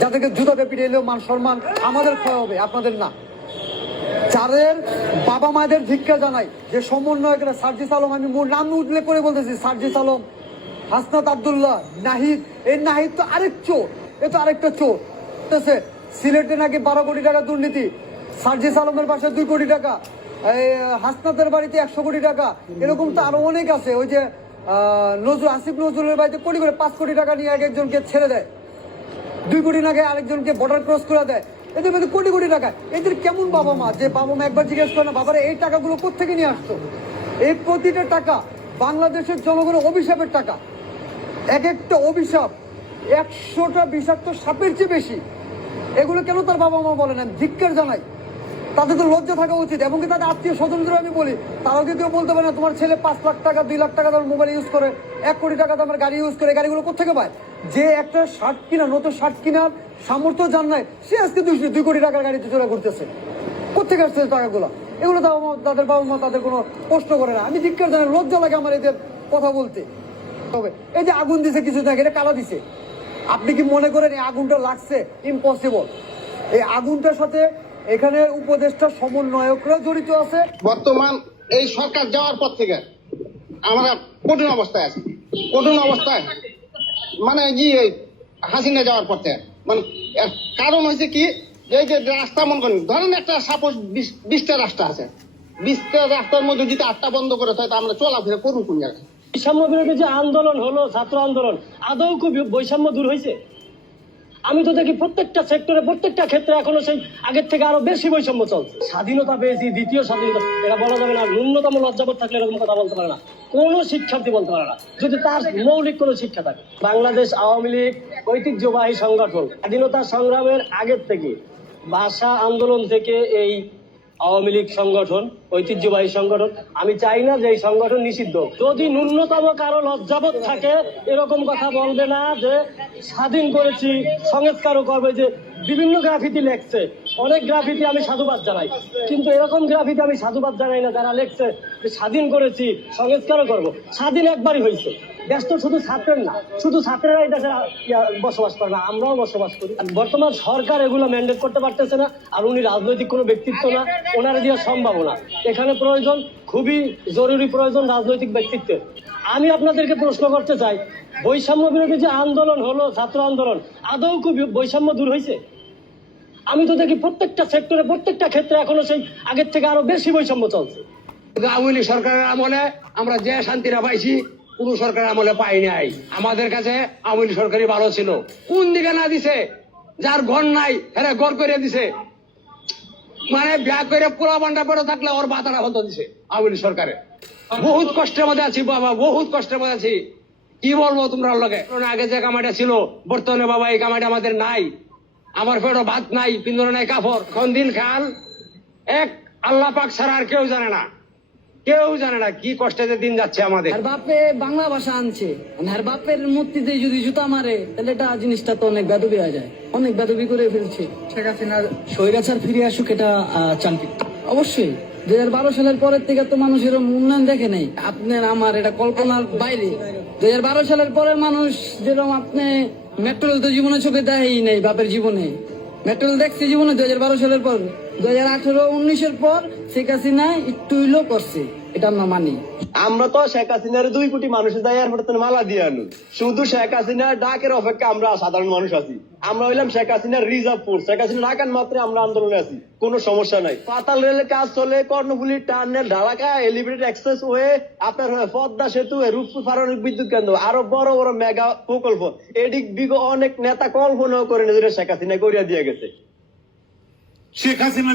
যাদেরকে জুতাতে পিটিয়ে এলেও মান সম্মান আমাদের ক্ষয় হবে, আপনাদের না। যাদের বাবা মায়েদের ধিক্কার জানাই, যে সমন্বয়করা সার্জিস আলম, আমি নাম উল্লেখ করে বলতেছি, সার্জিস আলম, হাসনাত আব্দুল্লাহ, নাহিদ। এই নাহিদ তো আরেক চোর, এ তো আরেকটা চোর। ঠিক আছে, সিলেটে নাকি 12 কোটি টাকা দুর্নীতি, সার্জিস আলমের বাসায় 2 কোটি টাকা, এই হাসনাতের বাড়িতে 100 কোটি টাকা, এরকম তো আরো অনেক আছে। ওই যে নজরুল, আসিফ নজরুলের বাড়িতে কোটি করে 5 কোটি টাকা নিয়ে একজনকে ছেড়ে দেয়, 2 কোটি টাকা আরেকজনকে বর্ডার ক্রস করে দেয়। এদের মধ্যে কোটি কোটি টাকা। এদের কেমন বাবা মা, যে বাবা মা একবার জিজ্ঞেস করে না, বাবারে এই টাকাগুলো কোত্থেকে নিয়ে আসতো? এই প্রতিটা টাকা বাংলাদেশের জনগণের অভিশাপের টাকা। এক একটা অভিশাপ 100টা বিষাক্ত সাপের চেয়ে বেশি। এগুলো কেন তার বাবা মা বলে না? ধিক্কার জানাই। তাদের তো লজ্জা থাকা উচিত। এবং কি তাদের আত্মীয় স্বজনদের আমি বলি, তারাও যদি বলতে পারে না, তোমার ছেলে 5 লাখ টাকা 2 লাখ টাকা দামের মোবাইল ইউজ করে, 1 কোটি টাকা দামের গাড়ি ইউজ করে, গাড়িগুলো কোথেকে পায়? যে একটা শার্ট কিনা, নতুন শার্ট কেনার সামর্থ্য জান নাই, সে আজকে 2 কোটি টাকার গাড়িতে চড়ে ঘুরতেছে। কোথেকে আসছে টাকাগুলো? এগুলো তাদের বাবা মা তাদের কোনো প্রশ্ন করে না। আমি ধিক্কার জানাই, লজ্জা লাগে আমার এদের কথা বলতে। তবে এই যে আগুন দিছে কিছু দেখে, এটা কালা দিছে। আপনি কি মনে করেন এই আগুনটা লাগছে? ইম্পসিবল। এই আগুনটার সাথে এখানে উপদেষ্টা সমন্বয়করা জড়িত আছে। বর্তমান এই সরকার যাওয়ার পর থেকে আমরা কঠিন অবস্থায় আছি, কঠিন অবস্থায়। মানে কি হাসিনা যাওয়ার পর থেকে, মানে কারণ হয়েছে কি, এই যে রাস্তা মন করেন, ধরেন একটা সাপোজ 20টা রাস্তা আছে, 20টা রাস্তার মধ্যে যদি 8টা বন্ধ করে থাকে, তা আমরা চলাফেরা করুন কোন জায়গায়? বৈষম্য বিরোধী যে আন্দোলন হলো, ছাত্র আন্দোলন, আদৌ কি বৈষম্য দূর হয়েছে? আমি তো দেখি প্রত্যেকটা সেক্টরে, প্রত্যেকটা ক্ষেত্রে এখনো সেই আগের থেকে আরো বেশি বৈষম্য চলছে। স্বাধীনতা পেয়েছি, দ্বিতীয় স্বাধীনতা, এটা বলা যাবে না। ন্যূনতম লজ্জাবোধ থাকলে এরকম কথা বলতে পারে না কোনো শিক্ষার্থী, বলতে পারে না যদি তার মৌলিক কোনো শিক্ষা থাকে। বাংলাদেশ আওয়ামী লীগ ঐতিহ্যবাহী সংগঠন, স্বাধীনতা সংগ্রামের আগের থেকে, ভাষা আন্দোলন থেকে এই আওয়ামী লীগ সংগঠন ঐতিহ্যবাহী সংগঠন। আমি চাই না যে এই সংগঠন নিষিদ্ধ। যদি ন্যূনতম কারো লজ্জাবোধ থাকে, এরকম কথা বলবে না যে স্বাধীন করেছি, সংস্কারও করবে। যে বিভিন্ন গ্রাফিতি লেখছে, অনেক গ্রাফিতি আমি সাধুবাদ জানাই, কিন্তু এরকম গ্রাফিতি আমি সাধুবাদ জানাই না যারা লেখছে যে স্বাধীন করেছি, সংস্কারও করবো। স্বাধীন একবারই হয়েছে। দেশ তো শুধু ছাত্রের না, শুধু ছাত্রেরাই দেশে বসবাস করে না, আমরাও বসবাস করি। বর্তমান সরকার এগুলো ম্যান্ডেট করতে পারতেছে না, আর উনি রাজনৈতিক কোনো ব্যক্তিত্ব না, ওনারা দেওয়া সম্ভব না। এখানে প্রয়োজন, খুবই জরুরি প্রয়োজন রাজনৈতিক ব্যক্তিত্বের। আমি আপনাদেরকে প্রশ্ন করতে চাই, বৈষম্য বিরোধী যে আন্দোলন হলো, ছাত্র আন্দোলন, আদৌ কি বৈষম্য দূর হয়েছে? আমি তো দেখি প্রত্যেকটা সেক্টরে, প্রত্যেকটা ক্ষেত্রে এখনো সেই আগের থেকে আরো বেশি বৈষম্য চলছে। আওয়ামী লীগ সরকারের আমলে আমরা যে শান্তিটা পাইছি, কোন সরকারের আমলে পাই নাই। আমাদের কাছে আওয়ামী লীগ সরকারই ভালো ছিল। কোন দিকে না দিছে, যার ঘর নাই হ্যাঁ ঘর করে দিছে, মানে ব্যাগ করে পোলা বান্ডা পড়ে থাকলে ওর বাতাটা বন্ধ দিছে আওয়ামী লীগ সরকারে। বহুত কষ্টের মধ্যে আছি বাবা, বহুত কষ্টের মধ্যে আছি। কি বলবো তোমরা লোকে? আগে যে কামাইটা ছিল, বর্তমানে বাবা এই কামাইটা আমাদের নাই। আমার পেটে ভাত নাই, পিন্দরে নাই কাপড়। কোন দিন খাল এক আল্লাহ পাক ছাড়া আর কেউ জানে না, কেউ জানে না কি কষ্টে যে দিন যাচ্ছে আমাদের। আর বাপে বাংলা ভাষা আনছে, আর বাপের মূর্তিতে যদি জুতা মারে, তাহলে এটা জিনিসটা তো অনেক বেদবি হয়ে যায়, অনেক বেদবি করে ফেলছে। শেখ হাসিনা স্বৈরাচার ফিরে আসুক, এটা চান কি? অবশ্যই 2012 সালের পরের থেকে তো মানুষ এরকম উন্নয়ন দেখে নেই। আপনার আমার এটা কল্পনার বাইরে। 2012 সালের পরে মানুষ যেরকম, আপনি মেট্রো রেল তো জীবনে চোখে দেয়ই নেই, বাপের জীবনে মেট্রো রেল দেখছে জীবনে 2012 সালের পর। 2018-19-এর পর শেখ হাসিনা একটু হইলো করছে, এটা আমরা মানি। আমরা তো শেখ হাসিনার 2 কোটি মানুষের দায় এয়ারপোর্টে মালা দিয়ে আনু। শুধু শেখ হাসিনার ডাকের অপেক্ষা আমরা সাধারণ মানুষ আছি। আমরা হইলাম শেখ হাসিনার রিজার্ভ ফোর্স। শেখ হাসিনা ডাকান মাত্রে আমরা আন্দোলনে আছি, কোনো সমস্যা নাই। পাতাল রেলের কাজ চলে, কর্ণফুলী টার্নেল, ঢালাকা এলিভেটেড এক্সপ্রেস ওয়ে, আপনার পদ্মা সেতু, রূপপুর পারমাণবিক বিদ্যুৎ কেন্দ্র, আরো বড় বড় মেগা প্রকল্প, এদিক বিগত অনেক নেতা কল্পনাও করে নিজের শেখ হাসিনা করিয়া দিয়ে গেছে। শেখ হাসিনা